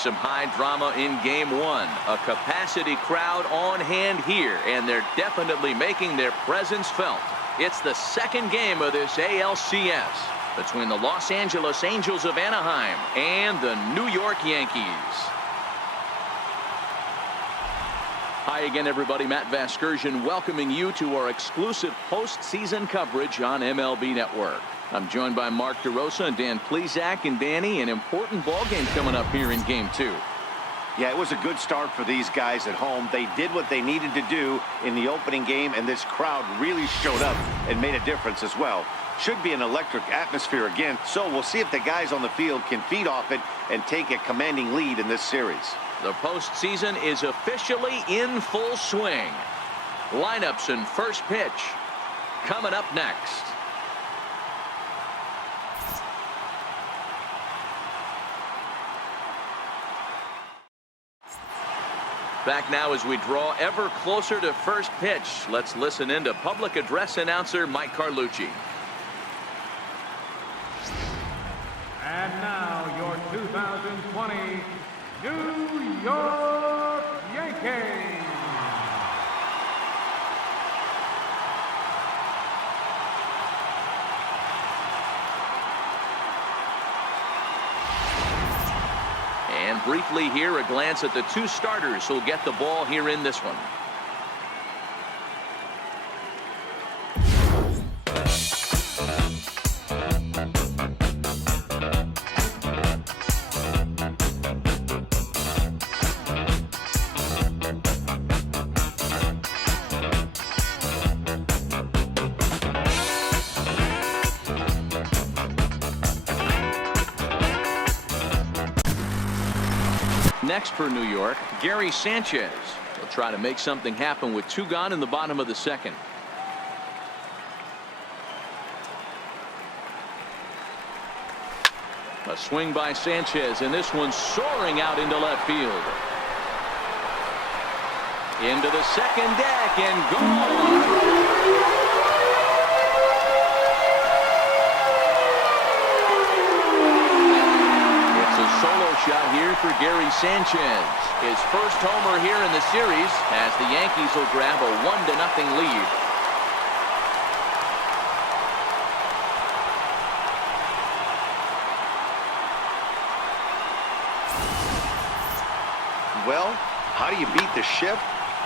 some high drama in game one. A capacity crowd on hand here, and they're definitely making their presence felt. It's the second game of this ALCS between the Los Angeles Angels of Anaheim and the New York Yankees. Hi again, everybody. Matt Vasgersian welcoming you to our exclusive postseason coverage on MLB Network. I'm joined by Mark DeRosa and Dan Plesac. And Danny, an important ball game coming up here in game two. Yeah, it was a good start for these guys at home. They did what they needed to do in the opening game, and this crowd really showed up and made a difference as well. Should be an electric atmosphere again, so we'll see if the guys on the field can feed off it and take a commanding lead in this series. The postseason is officially in full swing. Lineups and first pitch coming up next. Back now as we draw ever closer to first pitch. Let's listen in to public address announcer Mike Carlucci. And now your 2020 New York Yankees. And briefly here, a glance at the two starters who'll get the ball here in this one. Next for New York, Gary Sanchez. He'll try to make something happen with two gone in the bottom of the second. A swing by Sanchez, and this one soaring out into left field. Into the second deck and gone. Solo shot here for Gary Sanchez. His first homer here in the series as the Yankees will grab a 1-0 lead. Well, how do you beat the shift?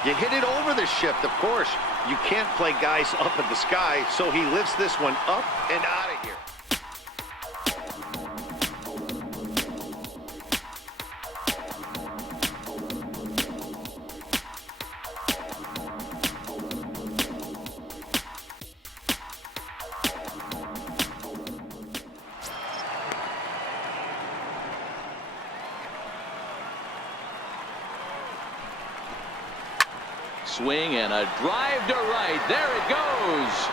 You hit it over the shift, of course. You can't play guys up in the sky, so he lifts this one up and out of here. Swing and a drive to right. There it goes.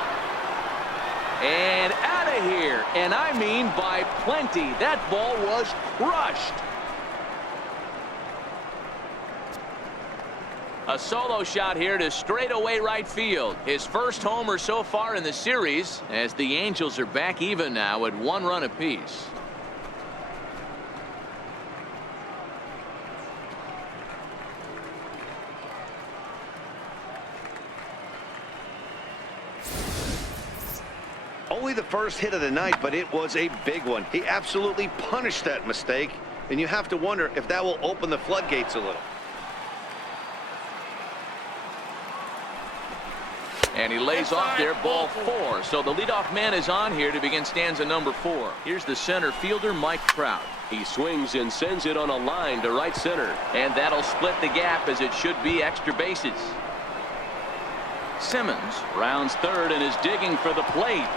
And out of here. And I mean by plenty. That ball was crushed. A solo shot here to straightaway right field. His first homer so far in the series as the Angels are back even now at 1 run apiece. Only the first hit of the night, but it was a big one. He absolutely punished that mistake, and you have to wonder if that will open the floodgates a little. And he lays off there, ball 4. So the leadoff man is on here to begin stanza number 4. Here's the center fielder, Mike Trout. He swings and sends it on a line to right center. And that'll split the gap as it should be extra bases. Simmons rounds third and is digging for the plate.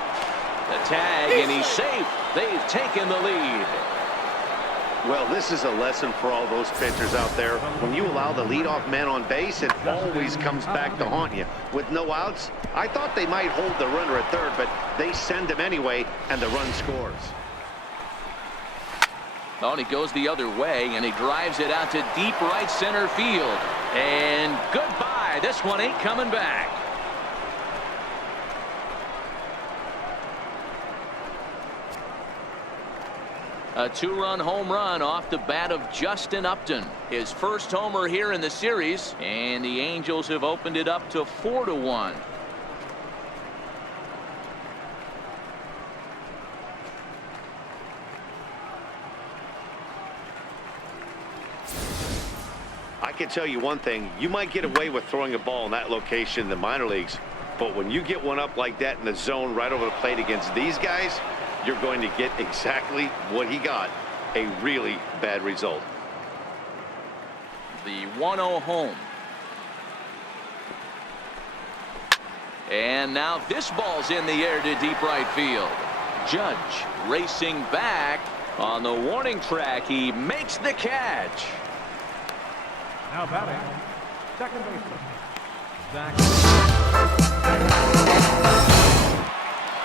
The tag, and he's safe. They've taken the lead. Well, this is a lesson for all those pitchers out there. When you allow the leadoff man on base, it always comes back to haunt you. With no outs, I thought they might hold the runner at third, but they send him anyway, and the run scores. Oh, and he goes the other way, and he drives it out to deep right center field. And goodbye. This one ain't coming back. A 2-run home run off the bat of Justin Upton. His first homer here in the series, and the Angels have opened it up to 4-1. I can tell you one thing, you might get away with throwing a ball in that location in the minor leagues, but when you get one up like that in the zone right over the plate against these guys, you're going to get exactly what he got, a really bad result. The 1-0 home. And now this ball's in the air to deep right field. Judge racing back on the warning track. He makes the catch. Now batting, second baseman, Zach.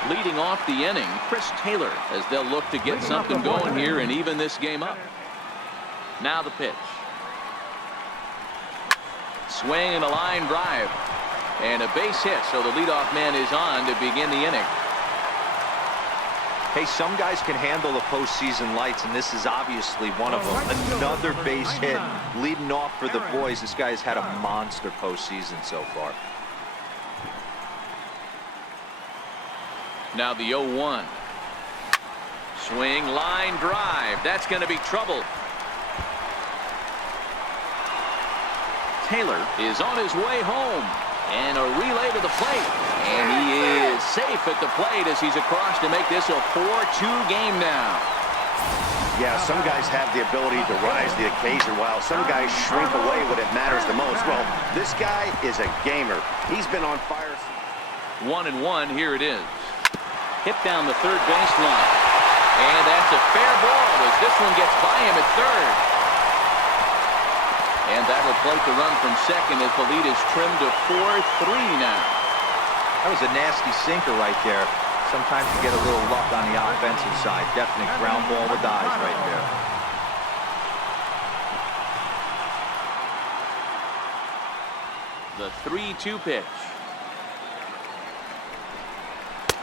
Leading off the inning, Chris Taylor, as they'll look to get something going here and even this game up. Now the pitch. Swing and a line drive. And a base hit, so the leadoff man is on to begin the inning. Hey, some guys can handle the postseason lights, and this is obviously one of them. Another base hit leading off for the boys. This guy's had a monster postseason so far. Now the 0-1. Swing, line drive. That's going to be trouble. Taylor is on his way home. And a relay to the plate. And he is safe at the plate as he's across to make this a 4-2 game now. Yeah, some guys have the ability to rise the occasion while some guys shrink away when it matters the most. Well, this guy is a gamer. He's been on fire. 1-1, here it is. Hit down the third baseline. And that's a fair ball as this one gets by him at third. And that'll plate the run from second as the lead is trimmed to 4-3 now. That was a nasty sinker right there. Sometimes you get a little luck on the offensive side. Definite ground ball with eyes right there. The 3-2 pitch.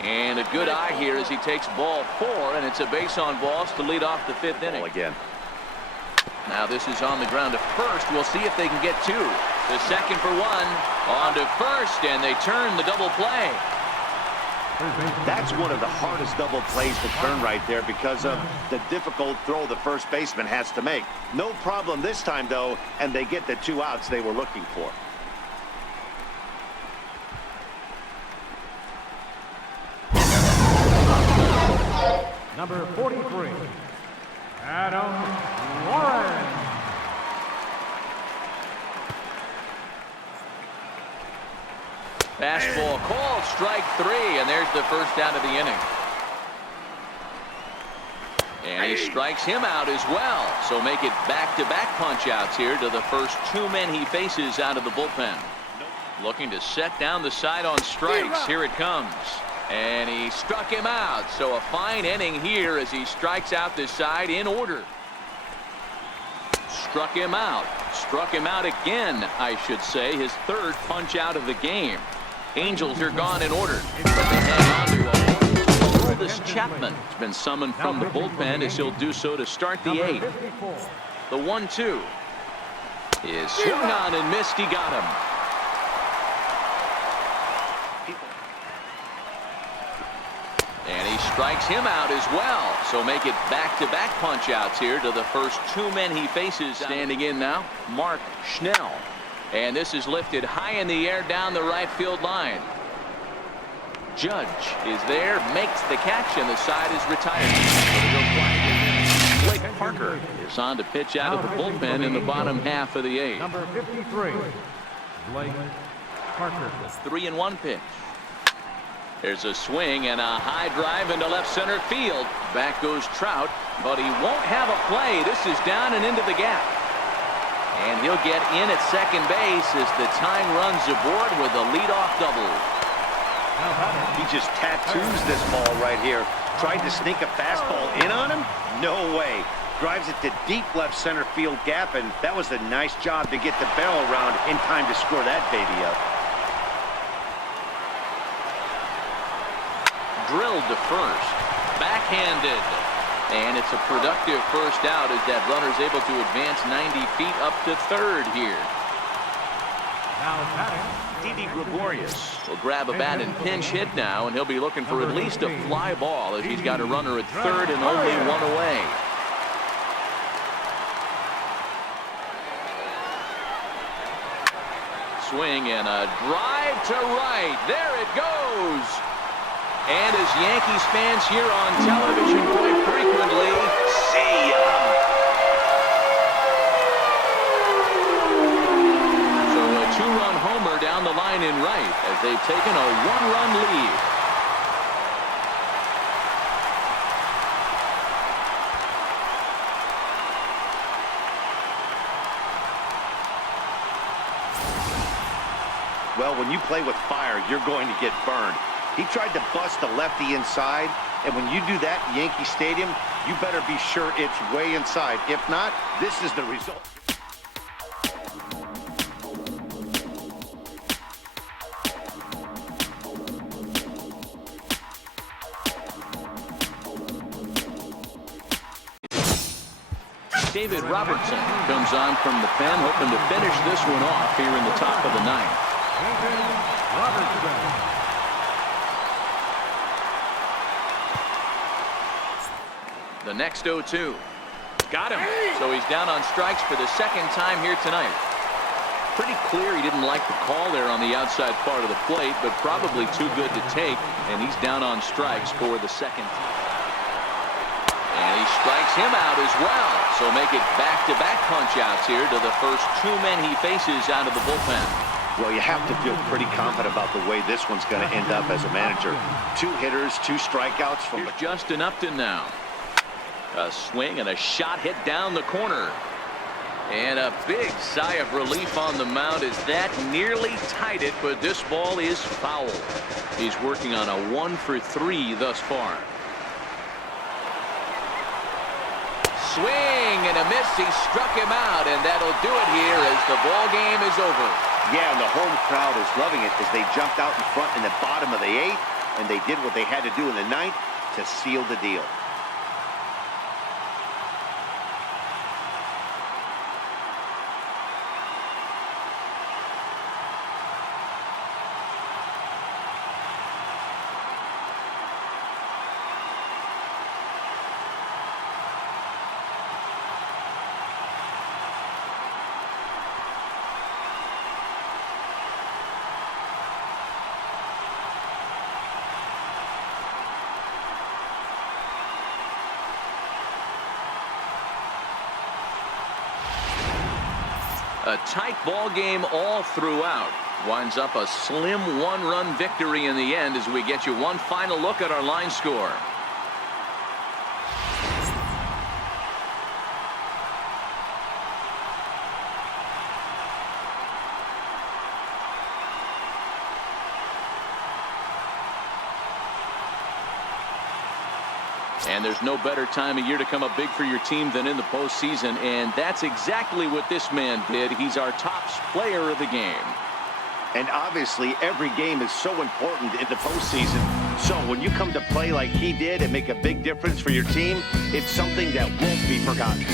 And a good eye here as he takes ball 4, and it's a base on balls to lead off the 5th inning. Again. Now this is on the ground to first. We'll see if they can get 2. The second for 1. On to first, and they turn the double play. That's one of the hardest double plays to turn right there because of the difficult throw the first baseman has to make. No problem this time, though, and they get the 2 outs they were looking for. Number 43, Adam Warren. Fastball called, strike 3, and there's the first out of the inning. And he strikes him out as well. So make it back-to-back punch-outs here to the first 2 men he faces out of the bullpen. Looking to set down the side on strikes. Here it comes. And he struck him out. So a fine inning here as he strikes out this side in order. Struck him out. Struck him out again, I should say. His 3rd punch out of the game. Angels are gone in order. But they hang on to This Chapman has been summoned from the bullpen as he'll do so to start the 8th. The 1-2 is swung on and missed. He got him. And he strikes him out as well. So make it back-to-back punch-outs here to the first 2 men he faces. Standing in now, Mark Schnell. And this is lifted high in the air down the right field line. Judge is there, makes the catch, and the side is retired. Blake Parker is on to pitch out of the bullpen in the bottom half of the 8th. Number 53, Blake Parker. The 3-1 pitch. There's a swing and a high drive into left center field. Back goes Trout, but he won't have a play. This is down and into the gap. And he'll get in at second base as the tying runs aboard with a leadoff double. He just tattoos this ball right here. Tried to sneak a fastball in on him? No way. Drives it to deep left center field gap, and that was a nice job to get the barrel around in time to score that baby up. Drilled to first. Backhanded. And it's a productive first out as that runner's able to advance 90 feet up to third here. Now batting. Didi Gregorius will grab a bat and pinch hit now, and he'll be looking for at least a fly ball as he's got a runner at third and only one away. Swing and a drive to right. There it goes. And as Yankees fans hear on television quite frequently, see ya. So a two-run homer down the line in right as they've taken a one-run lead. Well, when you play with fire, you're going to get burned. He tried to bust the lefty inside, and when you do that in Yankee Stadium, you better be sure it's way inside. If not, this is the result. David Robertson comes on from the pen, hoping to finish this one off here in the top of the ninth. David Robertson. The next 0-2. Got him. So he's down on strikes for the second time here tonight. Pretty clear he didn't like the call there on the outside part of the plate, but probably too good to take, and he's down on strikes for the second time. And he strikes him out as well. So make it back-to-back punch-outs here to the first two men he faces out of the bullpen. Well, you have to feel pretty confident about the way this one's going to end up as a manager. 2 hitters, 2 strikeouts from Here's Justin Upton now. A swing and a shot hit down the corner. And a big sigh of relief on the mound as that nearly tied it, but this ball is foul. He's working on a 1-for-3 thus far. Swing and a miss. He struck him out, and that'll do it here as the ball game is over. Yeah, and the home crowd is loving it as they jumped out in front in the bottom of the 8th, and they did what they had to do in the 9th to seal the deal. A tight ball game all throughout. Winds up a slim 1-run victory in the end as we get you one final look at our line score. And there's no better time of year to come up big for your team than in the postseason, and that's exactly what this man did. He's our top player of the game. And obviously, every game is so important in the postseason. So when you come to play like he did and make a big difference for your team, it's something that won't be forgotten.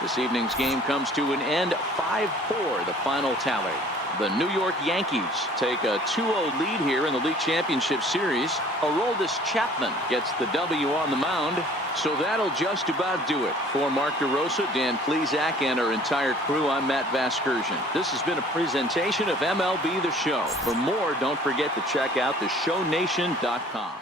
This evening's game comes to an end 5-4, the final tally. The New York Yankees take a 2-0 lead here in the League Championship Series. Aroldis Chapman gets the W on the mound. So that'll just about do it. For Mark DeRosa, Dan Plesac, and our entire crew, I'm Matt Vasgersian. This has been a presentation of MLB The Show. For more, don't forget to check out theshownation.com.